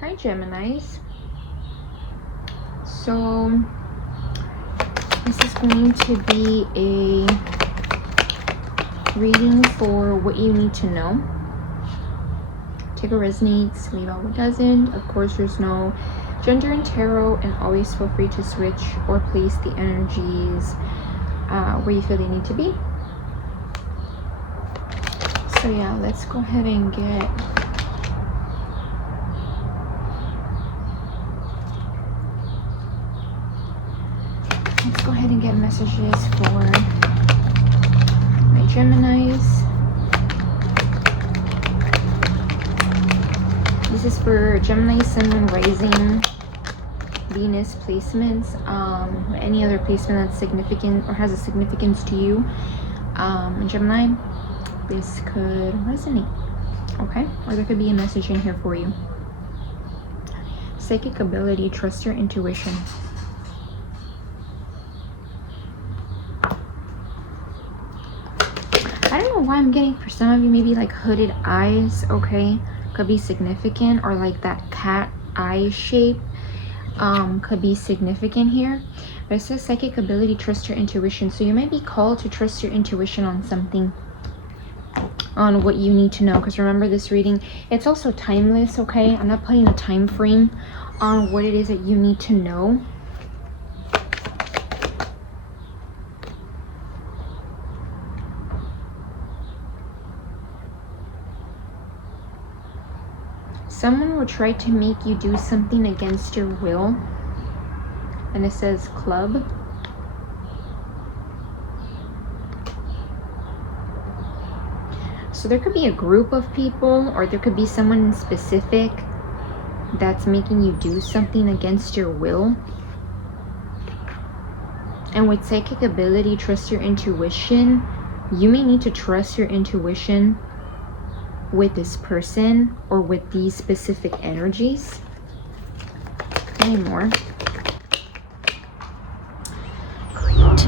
Hi Geminis. So this is going to be a reading for what you need to know. Take what resonates, leave out what doesn't. Of course, there's no gender in tarot, and always feel free to switch or place the energies where you feel they need to be. So yeah, let's go ahead and get messages for my Geminis. This is for Gemini, Sun, Moon, Rising, Venus placements, any other placement that's significant or has a significance to you. Gemini, this could resonate, okay? Or there could be a message in here for you. Psychic ability, trust your intuition. I don't know why I'm getting, for some of you, maybe like hooded eyes, okay? Could be significant, or like that cat eye shape could be significant here. But it says psychic ability, trust your intuition. So you might be called to trust your intuition on something, on what you need to know. Because remember, this reading, it's also timeless, okay? I'm not putting a time frame on what it is that you need to know. Someone will try to make you do something against your will. And it says club. So there could be a group of people, or there could be someone specific that's making you do something against your will. And with psychic ability, trust your intuition. You may need to trust your intuition with this person or with these specific energies. Any more? Great.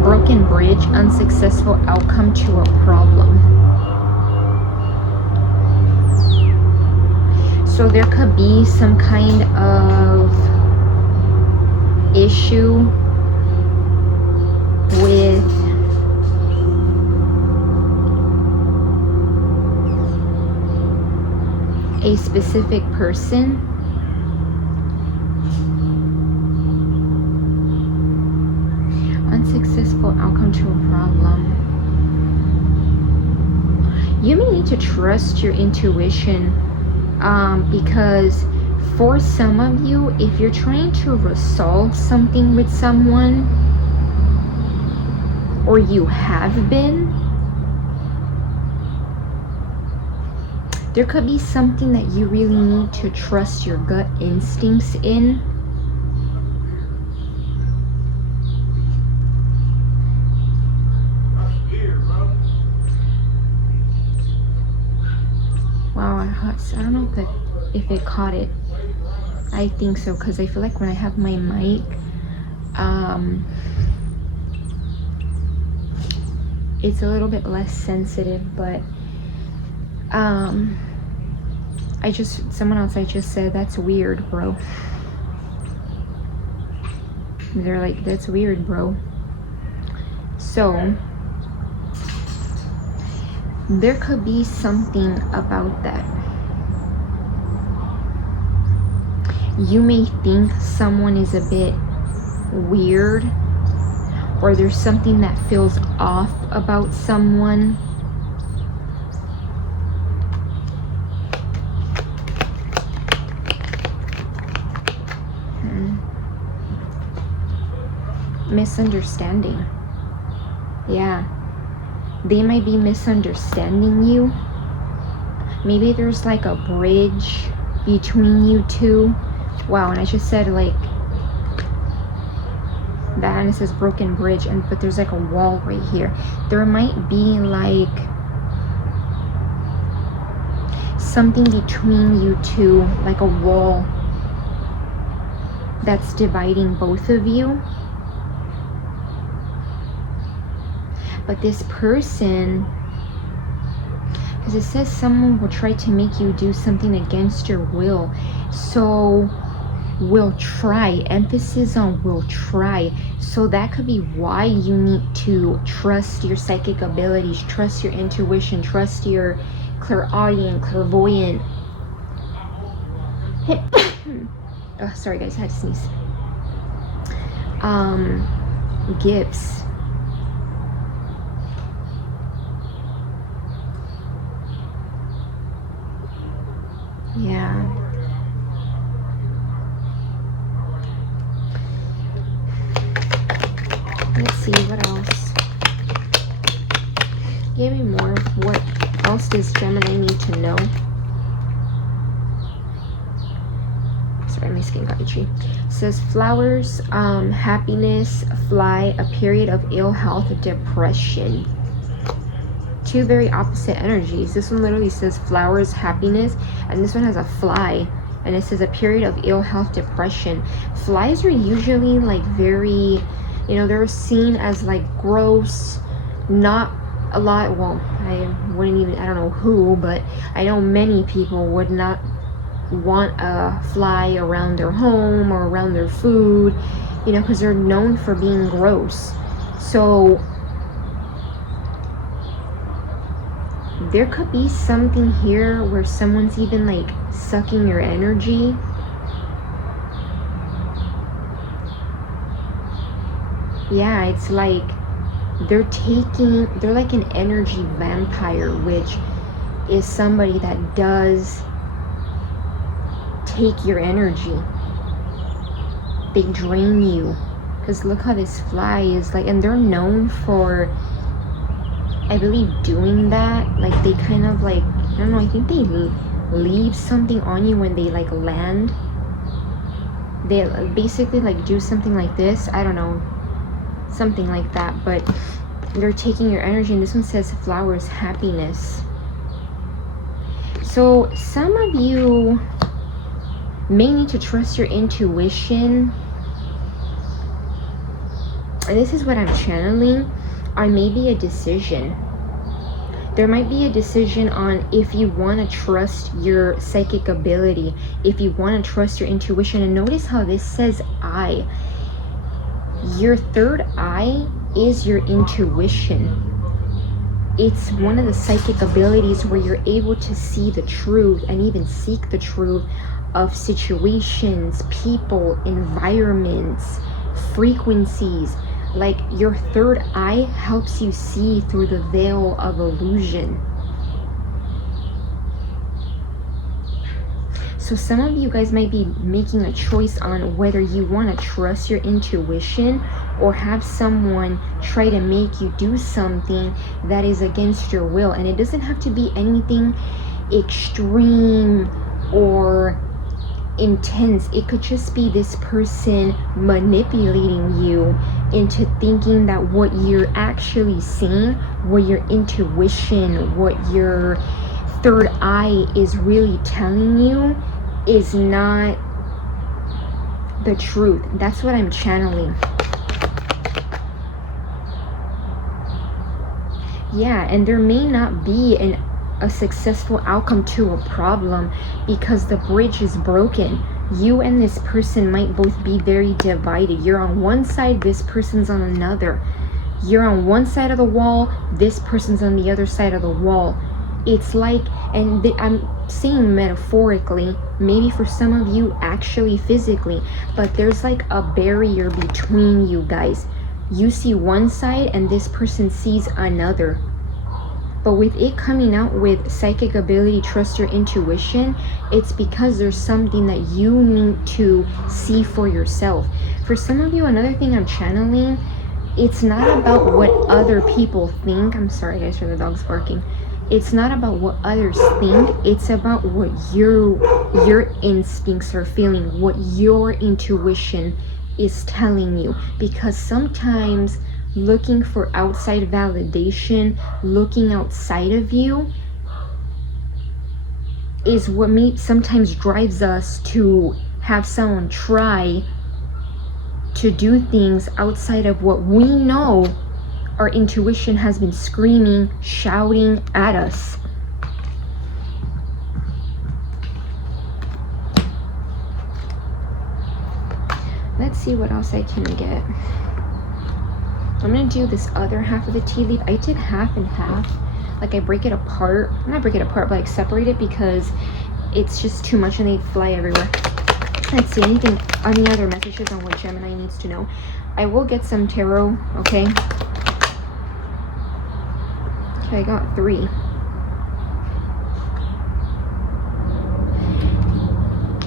Broken bridge, unsuccessful outcome to a problem. So there could be some kind of issue with a specific person. Unsuccessful outcome to a problem. You may need to trust your intuition, because for some of you, if you're trying to resolve something with someone, or you have been, there could be something that you really need to trust your gut instincts in. Wow, I don't know if it caught it. I think so, because I feel like when I have my mic, it's a little bit less sensitive, but someone else, I just said, that's weird, bro. They're like, that's weird, bro. So there could be something about that. You may think someone is a bit weird, or there's something that feels off about someone. Misunderstanding. Yeah, they might be misunderstanding you. Maybe there's like a bridge between you two. Wow, and I just said like that, and it says broken bridge, but there's like a wall right here. There might be like something between you two, like a wall that's dividing both of you. But this person because it says someone will try to make you do something against your will. So will try, emphasis on will try. So that could be why you need to trust your psychic abilities, trust your intuition, trust your clairaudient, clairvoyant. Oh, sorry guys, I had to sneeze. Gifts. Yeah. Let's see, what else? Give me more. What else does Gemini need to know? Sorry, my skin got itchy. It says flowers, happiness, fly, a period of ill health, depression. Two very opposite energies. This one literally says flowers, happiness, and this one has a fly, and it says a period of ill health, depression. Flies are usually like very, you know, they're seen as like gross, not a lot, well, I wouldn't even, I don't know who, but I know many people would not want a fly around their home or around their food, you know, because they're known for being gross. So there could be something here where someone's even like sucking your energy. Yeah, it's like they're like an energy vampire, which is somebody that does take your energy. They drain you, because look how this fly is like, and they're known for, I believe, doing that. Like they kind of like, I don't know, I think they leave something on you when they like land. They basically like do something like this, I don't know, something like that, but they're taking your energy. And this one says flowers, happiness. So some of you may need to trust your intuition, and this is what I'm channeling, or maybe a decision. There might be a decision on if you want to trust your psychic ability, if you want to trust your intuition. And notice how this says eye. Your third eye is your intuition. It's one of the psychic abilities where you're able to see the truth and even seek the truth of situations, people, environments, frequencies. Like your third eye helps you see through the veil of illusion. So some of you guys might be making a choice on whether you want to trust your intuition or have someone try to make you do something that is against your will. And it doesn't have to be anything extreme or intense. It could just be this person manipulating you into thinking that what you're actually seeing, what your intuition, what your third eye is really telling you is not the truth. That's what I'm channeling. Yeah, and there may not be a successful outcome to a problem because the bridge is broken. You and this person might both be very divided. You're on one side, this person's on another. You're on one side of the wall, this person's on the other side of the wall. It's like, and I'm saying metaphorically, maybe for some of you actually physically, but there's like a barrier between you guys. You see one side and this person sees another. But with it coming out with psychic ability, trust your intuition, it's because there's something that you need to see for yourself. For some of you, another thing I'm channeling, it's not about what other people think. I'm sorry guys for the dogs barking. It's not about what others think. It's about what your instincts are feeling, what your intuition is telling you. Because sometimes looking for outside validation, looking outside of you, is what sometimes drives us to have someone try to do things outside of what we know our intuition has been screaming, shouting at us. Let's see what else I can get. I'm gonna do this other half of the tea leaf. I did half and half. Like I break it apart. Not break it apart, but like separate it because it's just too much and they fly everywhere. Let's see, any other messages on what Gemini needs to know. I will get some tarot, okay? Okay, I got 3.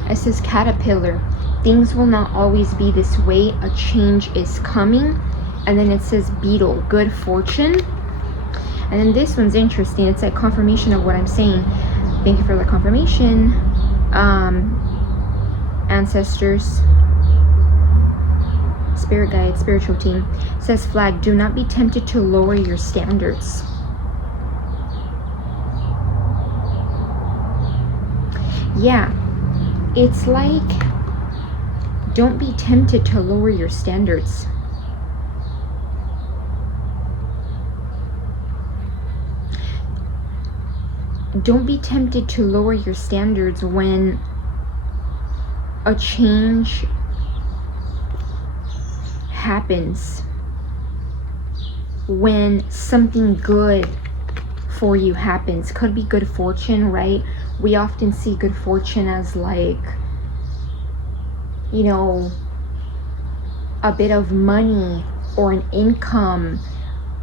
It says caterpillar. Things will not always be this way. A change is coming. And then it says beetle, good fortune. And then this one's interesting. It's like confirmation of what I'm saying. Thank you for the confirmation. Ancestors, spirit guide, spiritual team. It says flag, do not be tempted to lower your standards. Yeah, it's like, don't be tempted to lower your standards. Don't be tempted to lower your standards when a change happens, when something good for you happens. Could be good fortune, right? We often see good fortune as like, you know, a bit of money or an income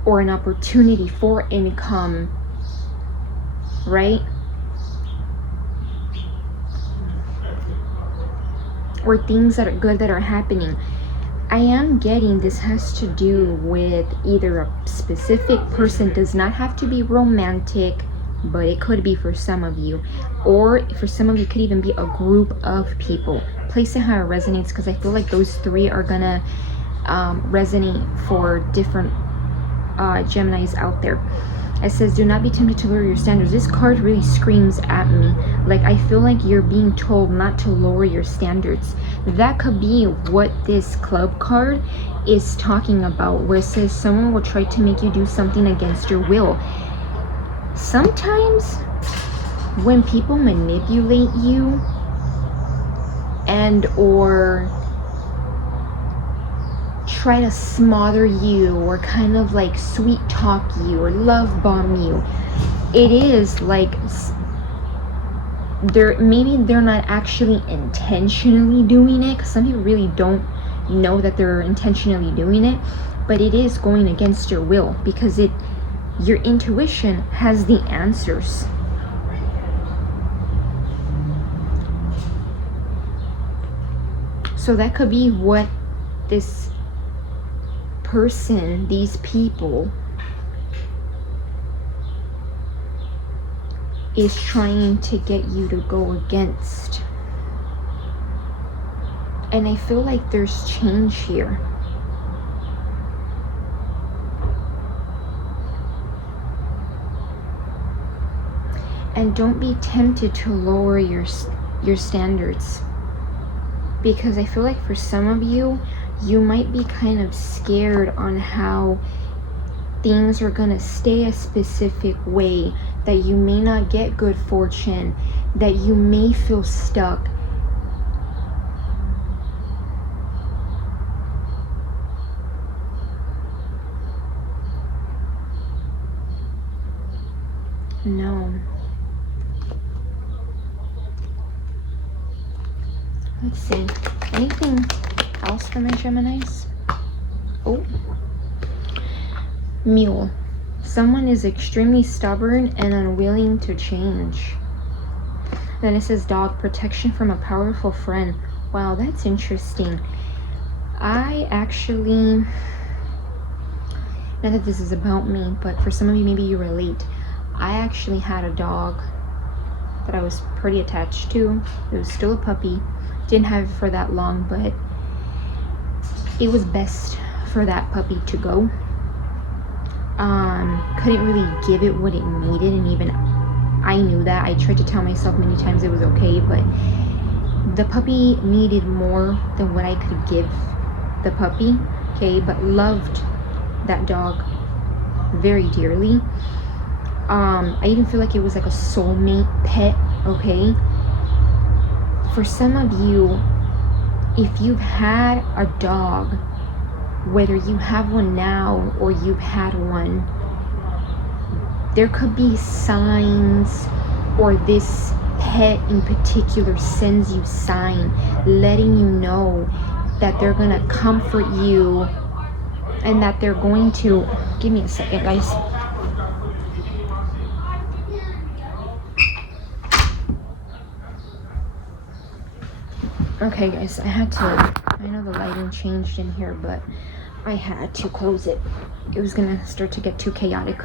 or an opportunity for income, right? Or things that are good that are happening. I am getting this has to do with either a specific person, does not have to be romantic, but it could be for some of you, or for some of you could even be a group of people. Place it how it resonates, because I feel like those 3 are gonna resonate for different Geminis out there. It says, do not be tempted to lower your standards. This card really screams at me. Like, I feel like you're being told not to lower your standards. That could be what this club card is talking about, where it says someone will try to make you do something against your will. Sometimes when people manipulate you and or try to smother you or kind of like sweet talk you or love bomb you, it is like maybe they're not actually intentionally doing it, because some people really don't know that they're intentionally doing it, but it is going against your will, because your intuition has the answers. So that could be what this person, these people, is trying to get you to go against. And I feel like there's change here. And don't be tempted to lower your standards, because I feel like for some of you, you might be kind of scared on how things are gonna stay a specific way, that you may not get good fortune, that you may feel stuck. No. Let's see. Anything else for my Geminis? Oh. Mule. Someone is extremely stubborn and unwilling to change. Then it says dog, protection from a powerful friend. Wow, that's interesting. I actually, not that this is about me, but for some of you, maybe you relate. I actually had a dog that I was pretty attached to. It was still a puppy. Didn't have it for that long, but it was best for that puppy to go. Couldn't really give it what it needed, and even I knew that. I tried to tell myself many times it was okay, but the puppy needed more than what I could give the puppy, okay? But loved that dog very dearly. I even feel like it was like a soulmate pet, okay? For some of you, if you've had a dog, whether you have one now or you've had one, there could be signs, or this pet in particular sends you sign letting you know that they're gonna comfort you and that they're going to, give me a second guys. Okay guys, I know the lighting changed in here, but I had to close it. It was gonna start to get too chaotic.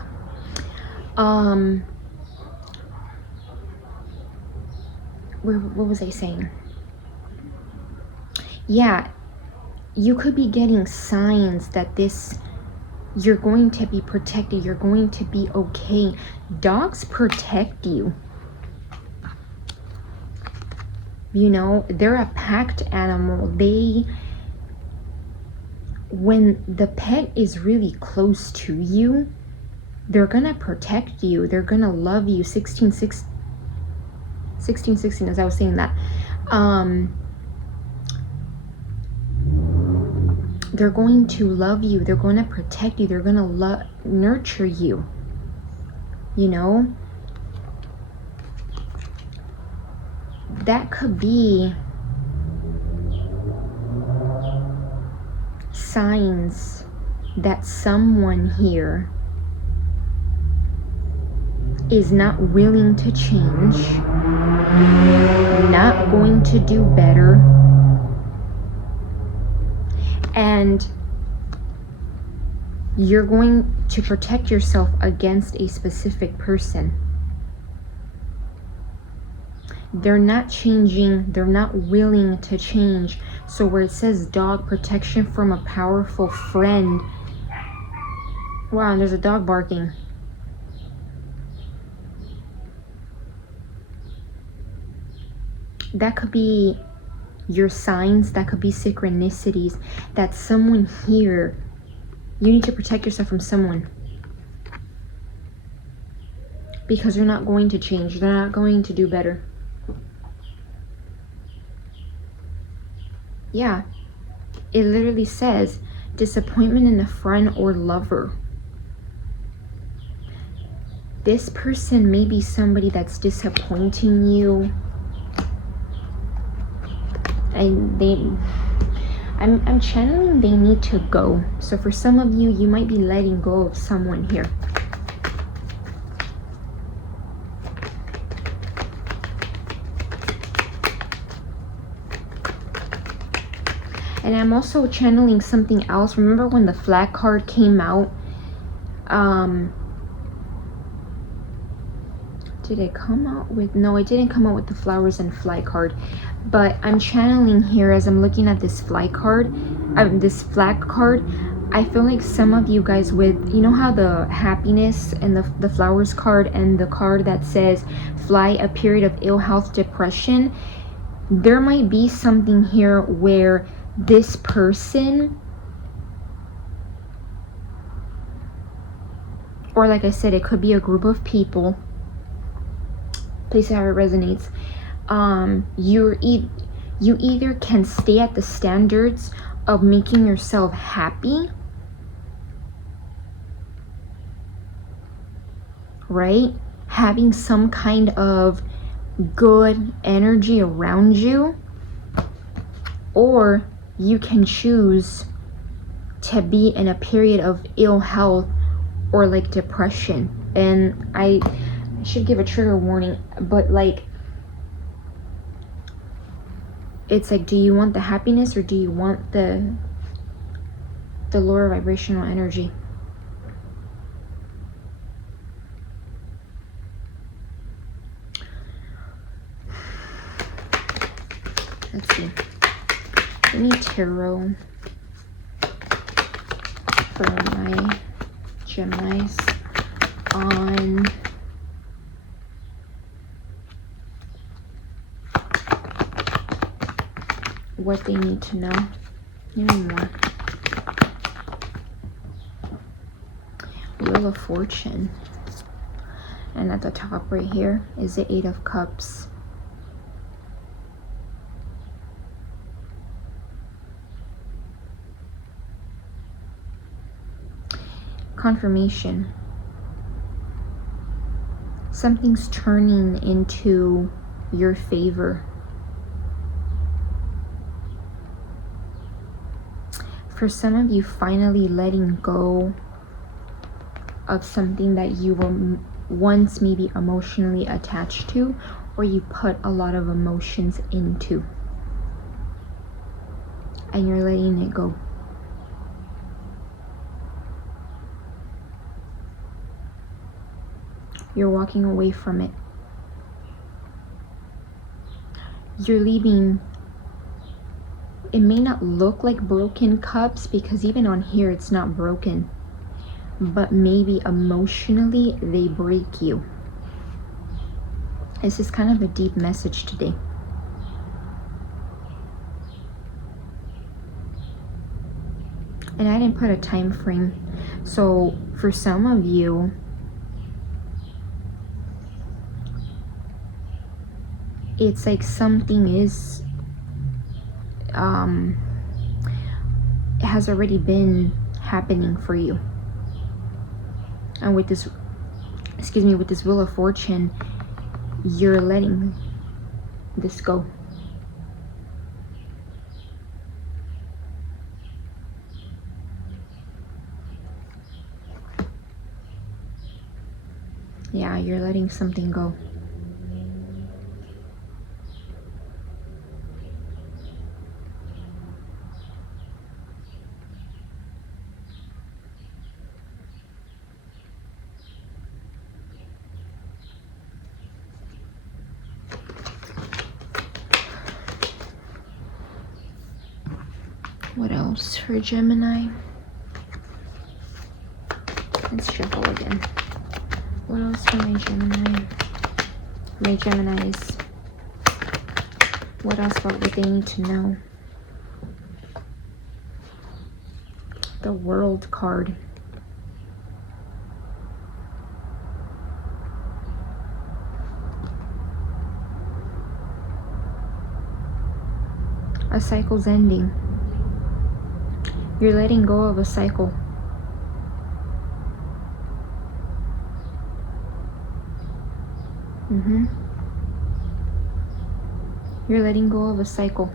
What was I saying? Yeah, you could be getting signs that you're going to be protected, you're going to be okay. Dogs protect you. You know, they're a packed animal. When the pet is really close to you, they're gonna protect you, they're gonna love you. 1616, as I was saying that, they're going to love you, they're going to protect you, they're going to nurture you, you know. That could be signs that someone here is not willing to change, not going to do better, and you're going to protect yourself against a specific person. They're not changing, they're not willing to change. So where it says dog protection from a powerful friend, wow, and there's a dog barking. That could be your signs, that could be synchronicities, that someone here, you need to protect yourself from someone, because they're not going to change, they're not going to do better. Yeah, it literally says disappointment in a friend or lover. This person may be somebody that's disappointing you, and I'm channeling they need to go. So for some of you, you might be letting go of someone here. And I'm also channeling something else. Remember when the flag card came out? Did it come out with, no, it didn't come out with the flowers and fly card. But I'm channeling here as I'm looking at this flag card. I feel like some of you guys with, you know how the happiness and the flowers card and the card that says fly, a period of ill health, depression. There might be something here where this person, or like I said, it could be a group of people, please see how it resonates. You either can stay at the standards of making yourself happy, right? Having some kind of good energy around you, or you can choose to be in a period of ill health or like depression. And I should give a trigger warning, but like, it's like, do you want the happiness or do you want the lower vibrational energy? Let's see. I need tarot for my Geminis on what they need to know. Give me more. Wheel of Fortune. And at the top right here is the 8 of Cups. confirmation. Something's turning into your favor. For some of you, finally letting go of something that you were once maybe emotionally attached to, or you put a lot of emotions into, and you're letting it go. You're walking away from it. You're leaving. It may not look like broken cups because even on here it's not broken, but maybe emotionally they break you. This is kind of a deep message today. And I didn't put a time frame. So for some of you, it's like something is has already been happening for you. And with this, with this Wheel of Fortune, you're letting this go. Yeah, you're letting something go. What else for Gemini? Let's shuffle again. What else for my Gemini? My Geminis. What else about what they need to know? The World card. A cycle's ending. You're letting go of a cycle. You're letting go of a cycle.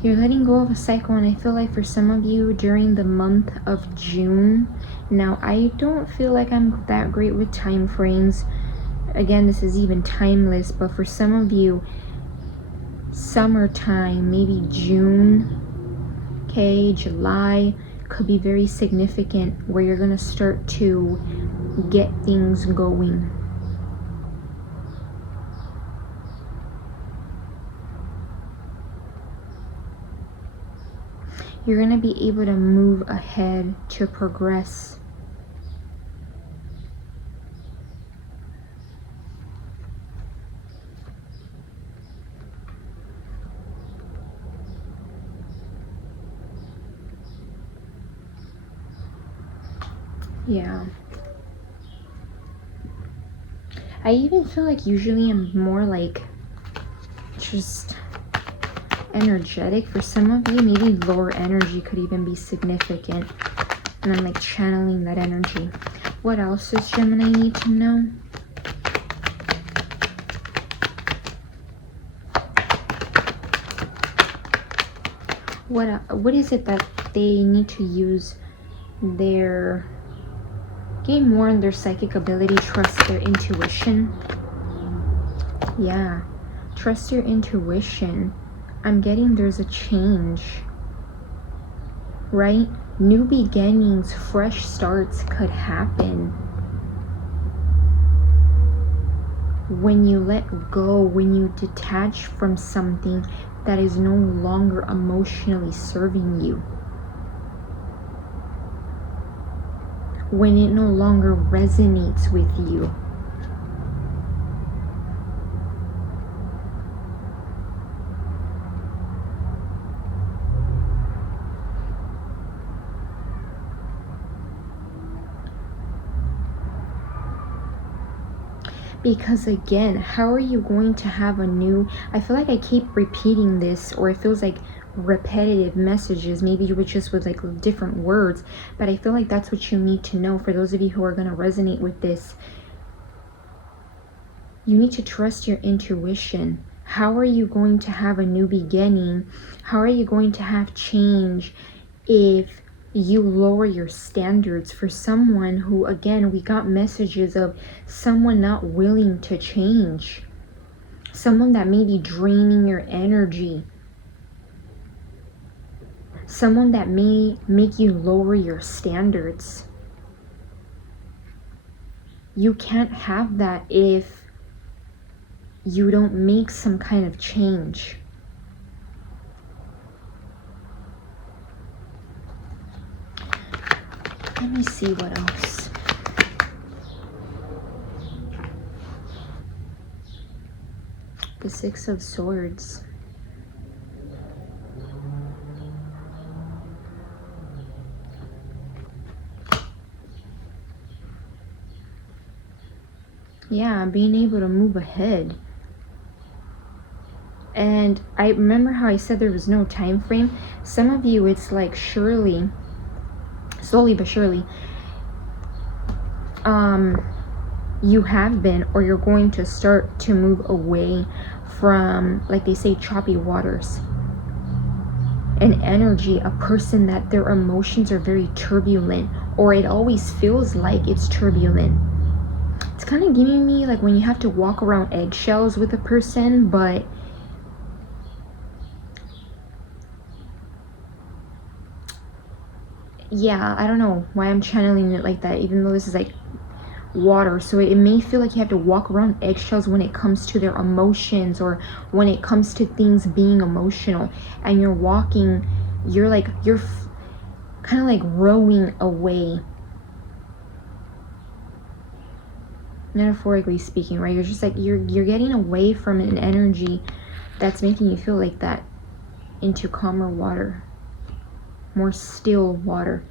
You're letting go of a cycle, and I feel like for some of you during the month of June, now I don't feel like I'm that great with time frames. Again, this is even timeless, but for some of you, summertime, maybe June, okay, July, could be very significant where you're going to start to get things going. You're going to be able to move ahead, to progress. Yeah. I even feel like usually I'm more like just energetic. For some of you, maybe lower energy could even be significant. And I'm like channeling that energy. What else does Gemini need to know? What is it that they need to use their, gain more in their psychic ability, trust their intuition? Yeah, trust your intuition. I'm getting there's a change, right? New beginnings, fresh starts could happen when you let go, when you detach from something that is no longer emotionally serving you, when it no longer resonates with you. Because again, how are you going to have a new, I feel like I keep repeating this, or it feels like repetitive messages, maybe just with like different words, but I feel like that's what you need to know. For those of you who are going to resonate with this, you need to trust your intuition. How are you going to have a new beginning? How are you going to have change if you lower your standards for someone who, again, we got messages of someone not willing to change, someone that may be draining your energy, someone that may make you lower your standards. You can't have that if you don't make some kind of change. Let me see what else. The Six of Swords. Yeah, being able to move ahead. And I remember how I said there was no time frame. Some of you, it's like surely, slowly but surely, you have been, or you're going to start to move away from, like they say, choppy waters. An energy, a person that their emotions are very turbulent, or it always feels like it's turbulent. It's kind of giving me like when you have to walk around eggshells with a person, but yeah, I don't know why I'm channeling it like that, even though this is like water, so it may feel like you have to walk around eggshells when it comes to their emotions, or when it comes to things being emotional, and you're walking, you're kind of like rowing away, metaphorically speaking, right? You're just like you're getting away from an energy that's making you feel like that, into calmer water, more still water.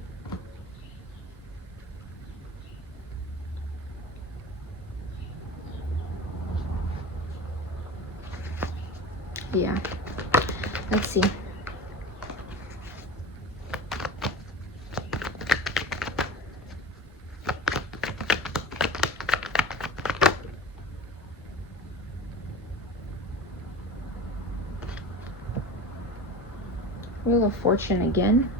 Yeah, let's see. Wheel of Fortune again.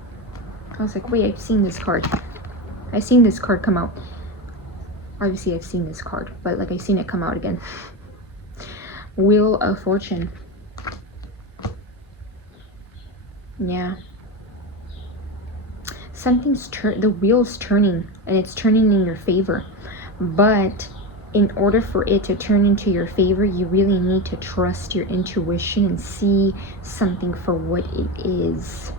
I was like, wait, I've seen this card. I've seen this card come out. Obviously, I've seen this card, but like I've seen it come out again. Wheel of Fortune. Yeah. Something's the wheel's turning, and it's turning in your favor. But in order for it to turn into your favor, you really need to trust your intuition and see something for what it is.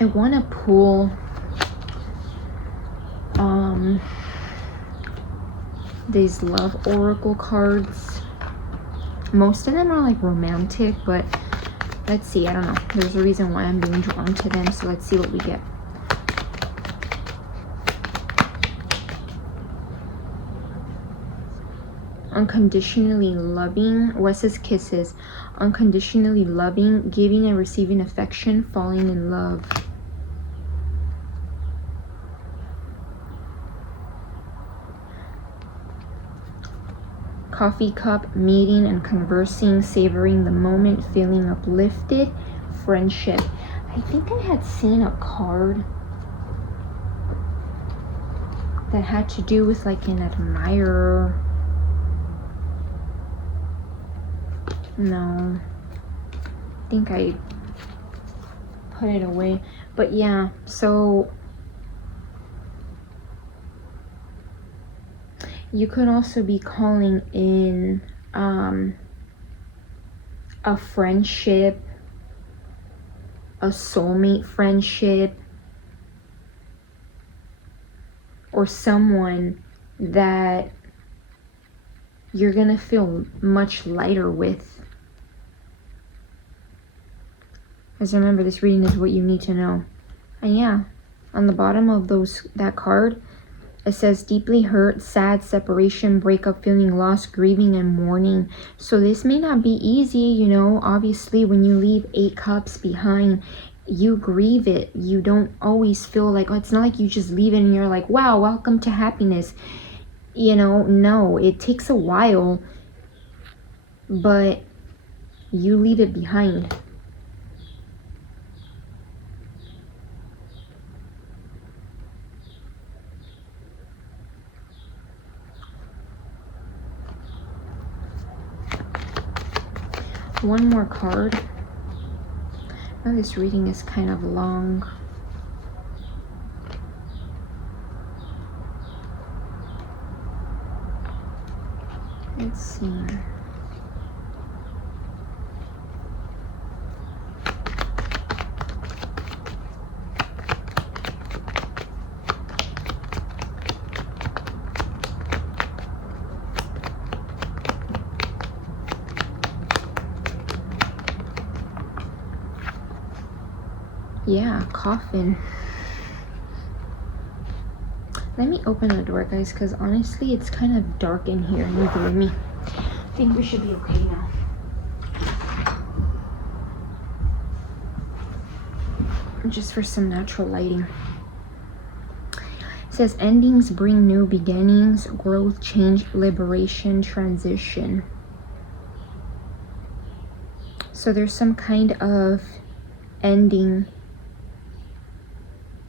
I want to pull these love oracle cards. Most of them are like romantic, but let's see. I don't know. There's a reason why I'm being drawn to them, so let's see what we get. Unconditionally loving, Wes's kisses. Unconditionally loving, giving and receiving affection, falling in love. Coffee cup, meeting and conversing, savoring the moment, feeling uplifted, friendship. I think I had seen a card that had to do with like an admirer. No, I think I put it away. But yeah, so you could also be calling in a friendship, a soulmate friendship, or someone that you're gonna feel much lighter with. Because remember, this reading is what you need to know. And yeah, On the bottom of that card, it says deeply hurt, sad, separation, breakup, feeling lost, grieving, and mourning. So this may not be easy, you know. Obviously, when you leave 8 cups behind, you grieve it. You don't always feel like, oh, it's not like you just leave it and you're like, wow, welcome to happiness. You know, no, it takes a while, but you leave it behind. One more card. Now this reading is kind of long. Let's see. Yeah, coffin. Let me open the door, guys, because honestly, it's kind of dark in here and gloomy. I think we should be okay now. Just for some natural lighting. It says endings bring new beginnings, growth, change, liberation, transition. So there's some kind of ending,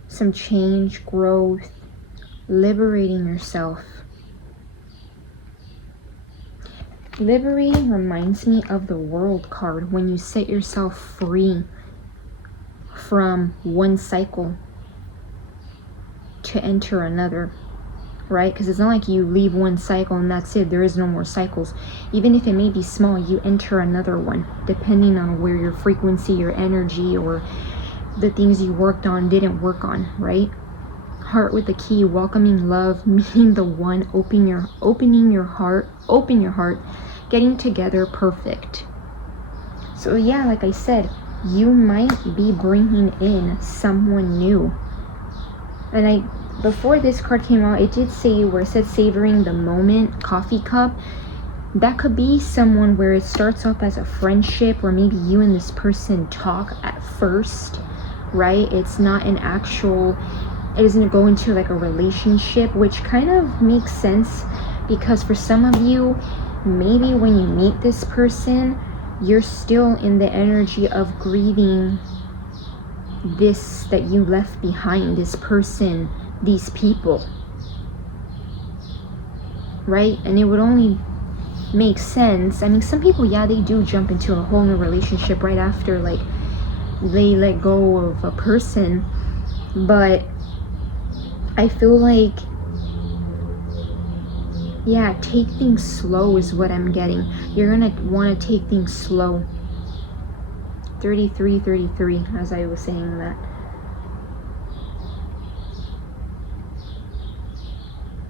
some change, growth, liberating yourself. Liberating reminds me of the World card, when you set yourself free from one cycle to enter another, right? Because it's not like you leave one cycle and that's it. There is no more cycles. Even if it may be small, you enter another one, depending on where your frequency, your energy, or the things you worked on didn't work on, right? Heart with the key, welcoming love, meeting the one, open your heart, getting together, perfect. So yeah, like I said, you might be bringing in someone new. And before this card came out, it did say, where it said savoring the moment, coffee cup. That could be someone where it starts off as a friendship, or maybe you and this person talk at first, right? It's not an actual, it doesn't go into like a relationship, which kind of makes sense, because for some of you, maybe when you meet this person, you're still in the energy of grieving this that you left behind, this person, these people, right? And it would only make sense. I mean, some people, yeah, they do jump into a whole new relationship right after, like, they let go of a person, but I feel like, yeah, take things slow is what I'm getting. You're gonna want to take things slow. 33, as I was saying that.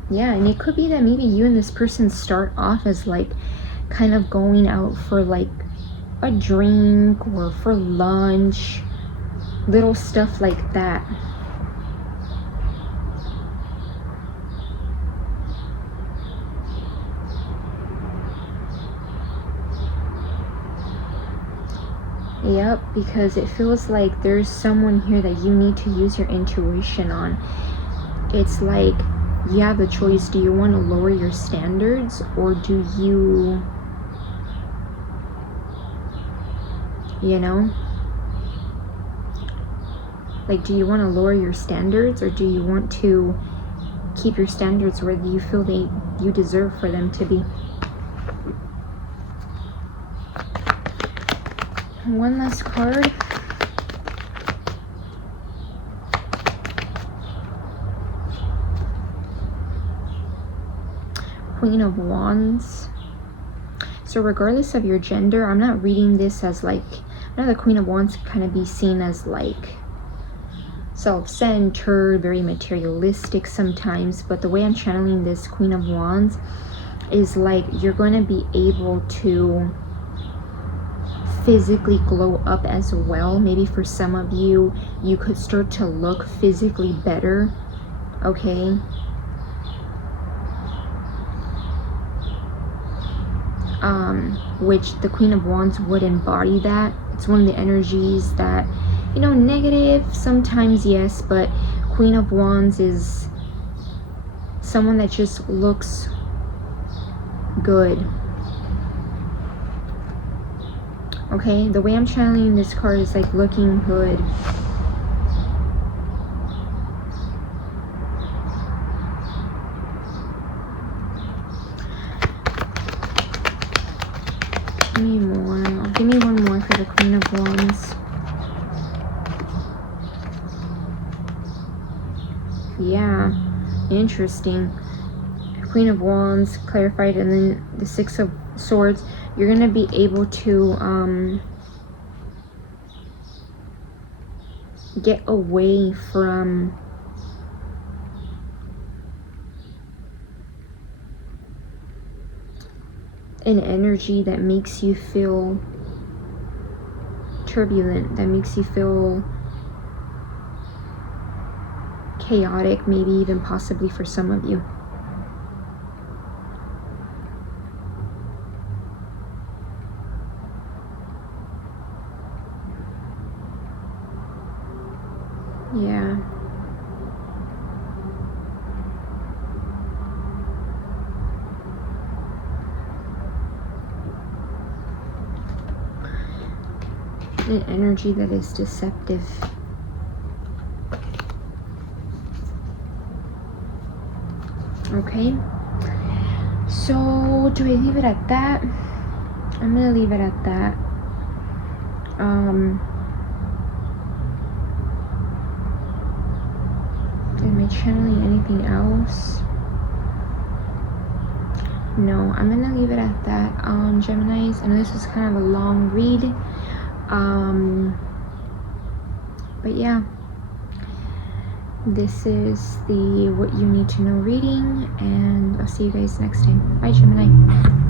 Yeah, and it could be that maybe you and this person start off as like kind of going out for like a drink or for lunch, little stuff like that. Yep, because it feels like there's someone here that you need to use your intuition on. It's like you have the choice. Do you want to lower your standards, or do you, you know, like, do you want to lower your standards, or do you want to keep your standards where you feel you deserve for them to be? One last card. Queen of Wands. So regardless of your gender, I'm not reading this as like, I know the Queen of Wands can kind of be seen as like self-centered, very materialistic sometimes, but the way I'm channeling this Queen of Wands is like you're going to be able to physically glow up as well. Maybe for some of you, you could start to look physically better, okay? Which the Queen of Wands would embody that. It's one of the energies that, you know, negative sometimes, yes, but Queen of Wands is someone that just looks good. Okay, the way I'm channeling this card is like looking good. Give me more. Give me one more for the Queen of Wands. Yeah, interesting. Queen of Wands clarified, and then the Six of Swords. You're gonna be able to get away from an energy that makes you feel turbulent, that makes you feel chaotic, maybe even possibly for some of you. Yeah. An energy that is deceptive. Okay. So, do I leave it at that? I'm gonna leave it at that. Am I channeling anything else? No, I'm gonna leave it at that. Geminis, I know this was kind of a long read. But yeah, this is the what you need to know reading, and I'll see you guys next time. Bye, Gemini.